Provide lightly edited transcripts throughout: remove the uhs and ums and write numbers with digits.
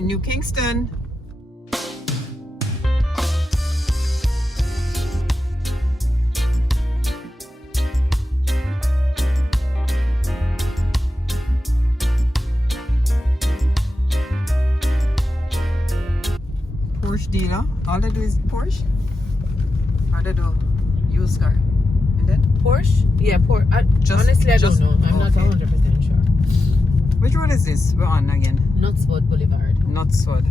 in New Kingston. Porsche dealer. All they do is Porsche. Or they do used car. And then Porsche? Yeah, Porsche. Honestly, I don't know. I'm not 100% sure. Which road is this? We're on again. Knutsford Boulevard. Knutsford.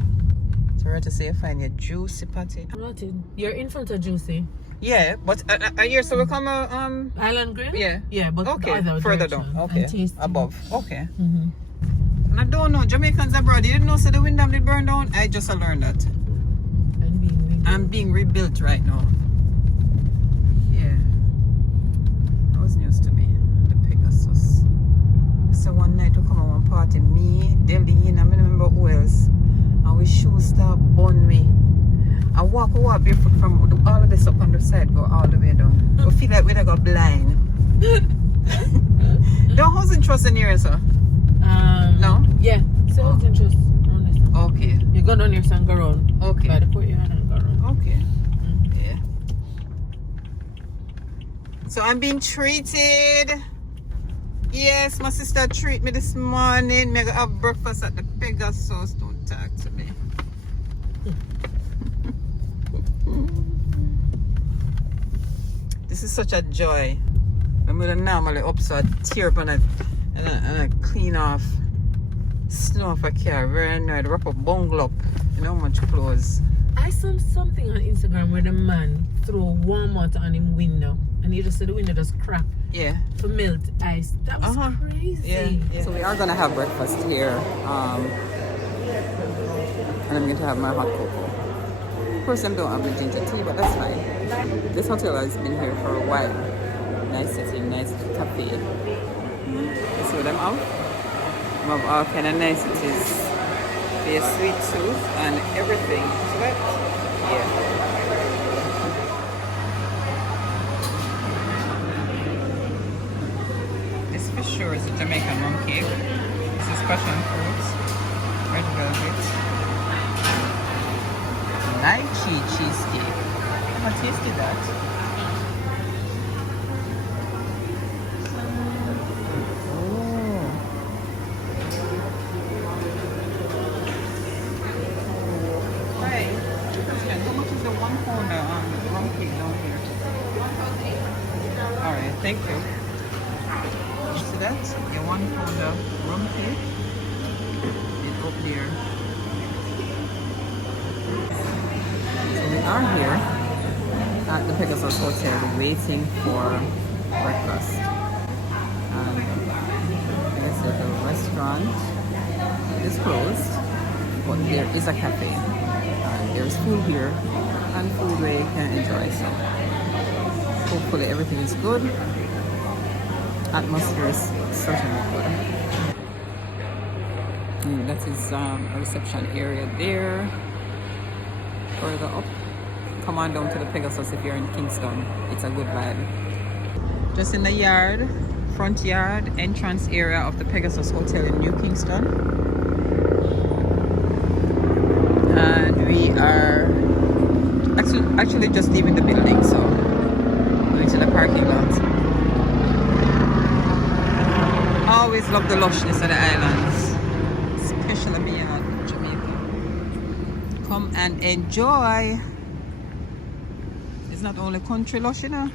So we're to say you find your juicy patty. Noted. You're in front of Juicy. Yeah, but here, so we come Island Grill? Yeah. Yeah, but okay, the other further direction. down. Okay, And tasty. above. Okay. Mm-hmm. And I don't know, Jamaicans abroad, you didn't know so the Windham did burn down? I just learned that. I'm being rebuilt right now. Yeah. That was news to me. The Pegasus. So one night we come on one party, me, Delhi, and I remember who else. And we shoes start burn me. I walk barefoot from all of this up on the side, go all the way down. We feel like we don't go blind. Don't housing trust in here, sir? No? Yeah. So housing trust. Okay. You go down here and go around. Okay. By the courtyard and go around. Okay. Yeah. So I'm being treated. Yes, my sister treated me this morning. I have breakfast at the Pegasus. Don't talk to me. This is such a joy. I'm gonna normally up so I tear up and I clean off snow off a car. Very annoyed. Wrap up bungle up. You know how much clothes. I saw something on Instagram where the man threw warm water on him window and you just said the window just cracked. Yeah. To melt ice. That was crazy. Yeah. So we are gonna have breakfast here. And I'm going to have my hot cocoa. Of course, I don't have the ginger tea, but that's fine. This hotel has been here for a while. Nice setting, nice cafe. You see what I'm out? I have all kind of niceties. Be a sweet tooth and everything. So that, yeah. This for sure is a Jamaican rum cake. This is passion fruit, red velvet. Lychee cheesecake. I've tasted that. Oh. Hi. How much is the 1 pound rum cake down here? Alright, thank you. You see that? Your 1 pound rum cake. It's up there. We are here at the Pegasus Hotel waiting for breakfast. And I guess the restaurant is closed, but there is a cafe. And there's food here and food where you can enjoy. So hopefully everything is good. Atmosphere is certainly good. That is a reception area there. Further up, come on down to the Pegasus if you're in Kingston. It's a good vibe. Just in the yard, front yard, entrance area of the Pegasus Hotel in New Kingston. And we are actually just leaving the building, so going to the parking lot. Always love the lushness of the islands, especially being on Jamaica. Come and enjoy. It's not only country lush, you know.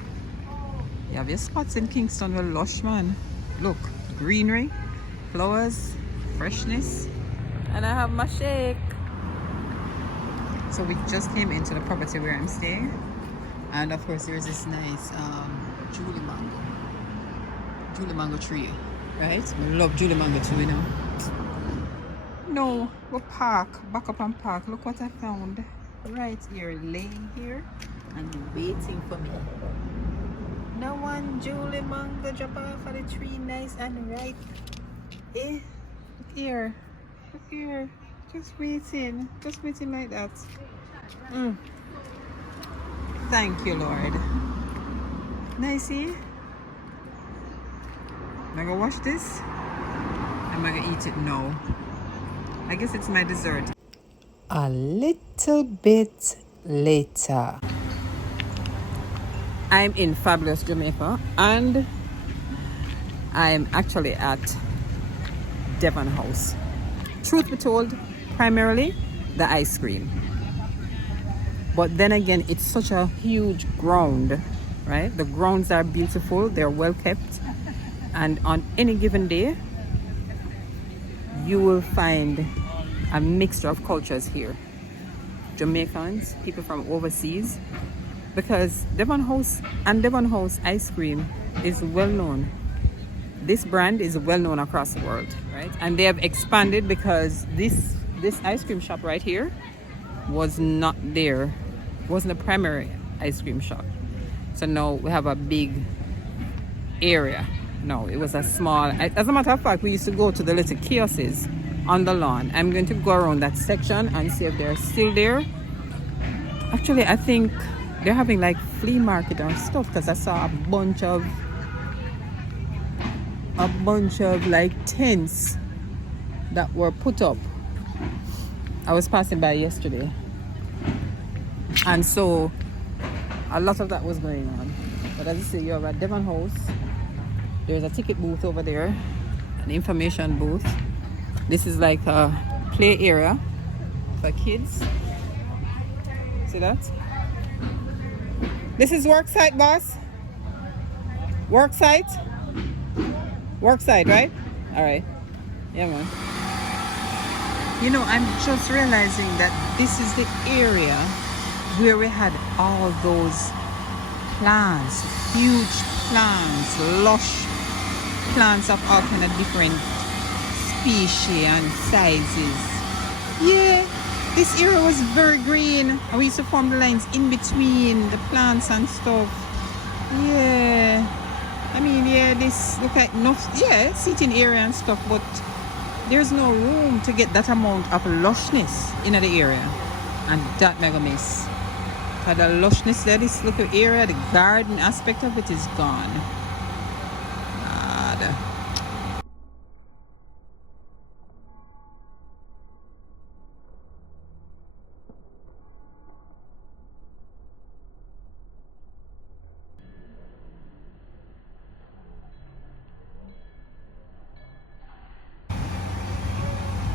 You have your spots in Kingston with lush, man. Look, greenery, flowers, freshness. And I have my shake. So we just came into the property where I'm staying. And of course there's this nice Julie mango tree, right? We love Julie mango too, you know. No, we park, back up and park. Look what I found right here, laying here and waiting for me. Now one Julie mango drop off of the tree, nice and ripe. Look here, just waiting like that. Thank you, Lord. Nicey. I'm gonna wash this. I'm gonna eat it now. I guess it's my dessert. a little bit later. I'm in fabulous Jamaica and I'm actually at Devon House. Truth be told, primarily the ice cream. But then again, it's such a huge ground, right? The grounds are beautiful, they're well kept. And on any given day, you will find a mixture of cultures here. Jamaicans, people from overseas, because Devon House and Devon House ice cream is well known. This brand is well known across the world, right? And they have expanded because this ice cream shop right here was not there, wasn't a primary ice cream shop. So now we have a big area. No, it was a small, as a matter of fact, we used to go to the little kiosks on the lawn. I'm going to go around that section and see if they're still there. Actually, I think they're having like flea market or stuff, because I saw a bunch of like tents that were put up. I was passing by yesterday, and so a lot of that was going on. But as you see, you're at Devon House. There's a ticket booth over there, an information booth. This is like a play area for kids. See that? This is work site, boss. Work site. Work site, right? All right. Yeah, man. You know, I'm just realizing that this is the area where we had all those plants, huge plants, lush plants of all kind of different species and sizes. Yeah, this area was very green, and we used to form the lines in between the plants and stuff. Yeah, I mean, yeah, this look like seating area and stuff, but there's no room to get that amount of lushness in the area, and that mega miss. For the lushness there, this little area, the garden aspect of it is gone. Nada.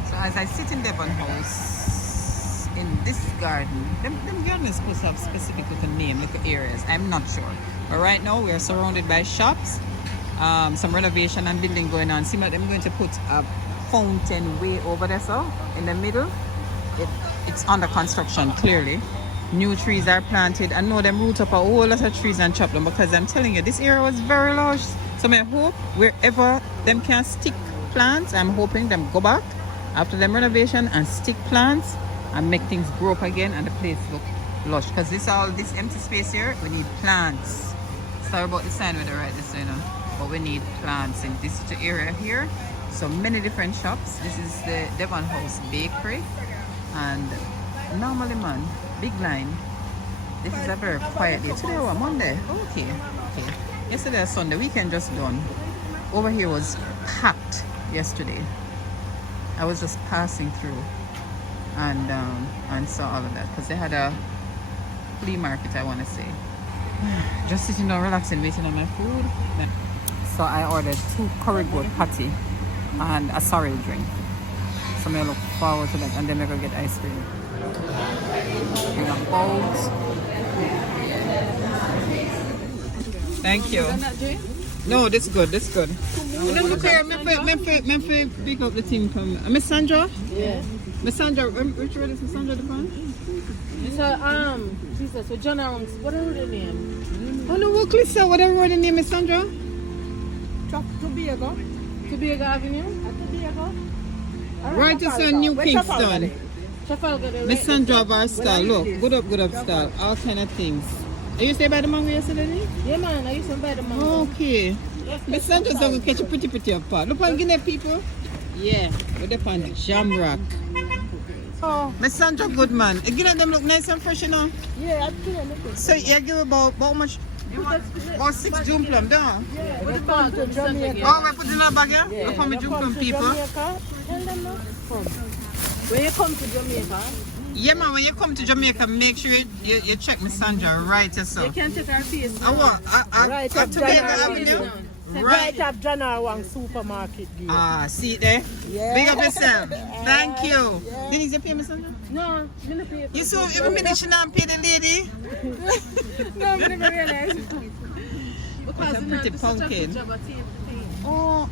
So as I sit in Devon House, in this garden, them gardens supposed to have specific little name, little areas. I'm not sure. But right now we are surrounded by shops, some renovation and building going on. Seems like I'm going to put a fountain way over there, so in the middle. It's under construction clearly. New trees are planted. I know them root up a whole lot of trees and chop them, because I'm telling you, this area was very lush. So I hope wherever them can stick plants, I'm hoping them go back after them renovation and stick plants and make things grow up again and the place look lush. Because this empty space here, we need plants. Sorry about the sign with the right this way, but we need plants in this little area here. So many different shops. This is the Devon House Bakery, and normally, man, big line. This is a very quiet day. Today was Monday. Okay. Yesterday was Sunday. Weekend just done. Over here was packed yesterday. I was just passing through and saw all of that, because they had a flea market, I want to say. Just sitting down, relaxing, waiting on my food. So I ordered 2 curry goat patty and a sorry drink. So I look forward to that, and then I go get ice cream. We got bowls. Thank you. No, this is good. Look here, me pick up the thing from Miss Sandra. Yeah. Miss Sandra, which road is Miss Sandra the phone? So Jesus, so John Arms, what are the name? Oh no, what Lisa, whatever road the name is Sandra? Tobago Avenue? Tobago? Right to say New Kingston. Miss Sandra of our stall. Look, good up stall. All kind of things. Are you stay by the mango yesterday? Yeah, man, I used to buy the mango. Okay. Miss Sandra's going to catch a pretty apart. Look on Guinea people. Yeah, we're up on the jam rock. Oh, Miss Sandra, good man. Guinea them look nice and fresh, you know? Yeah, I'm feeling it. So you give about how much? About 6 June plum, don't you? Yeah, with the part of Jamaica. Oh, we put in a bag, yeah? Look for me June plum people. Tell them now. When you come to Jamaica, Yeah, man, when you come to Jamaica, make sure you check Miss Sandra right yourself. you can take her face. I want, I Right got up to Tobago January. Avenue. Right Right. up John Arwang supermarket gate. Ah, see it there? Yeah. Big up yourself. Thank you. Yeah. Denise, you pay me, Sandra? No, me not pay for You saw every minute she not pay the lady? No, me never realize. What a pretty pumpkin. Oh,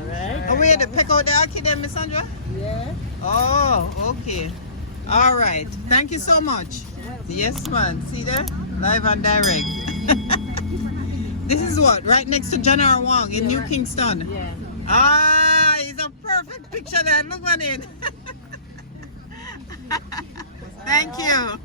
Alright. oh wait, peck out the ackee there, Miss Sandra? Yeah. Oh, okay. All right. Thank you so much. Yes, man. See there? Live and direct. This is what? Right next to John R. Wong in New Kingston. Yeah. Ah, it's a perfect picture there. Look at it. Thank you.